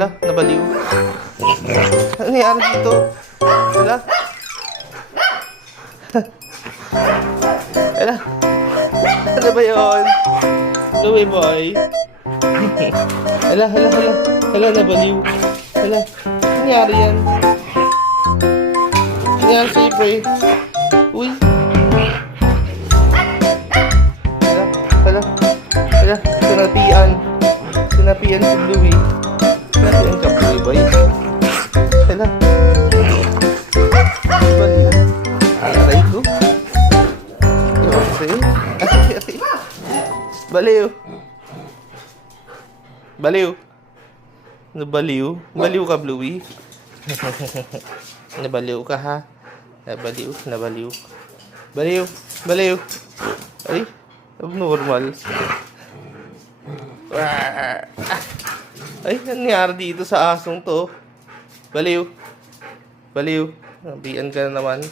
Hala, nabaliw. Ano nangyari dito? Hala. Hala. Ano ba yun? Louie boy. Hala, hala, hala. Hala, nabaliw. Hala. Ano nangyari yan? Ano nangyari sa'yo, pre? Uy. Hala, hala. Hala, sinapian. Sinapian si Louie. Sinapian ka, Louie boy. Hala. Baliw. Aray ko. Ewan ko sa'yo. Aray. Baliw. Baliw. Nabaliw? Baliw ka, Bluey? Nabaliw ka, ha? Nabaliw, nabaliw. Baliw, baliw. Ay, abnormal. Ay, nangyari dito sa asong to? Baliw. Baliw. Nabian ka na naman.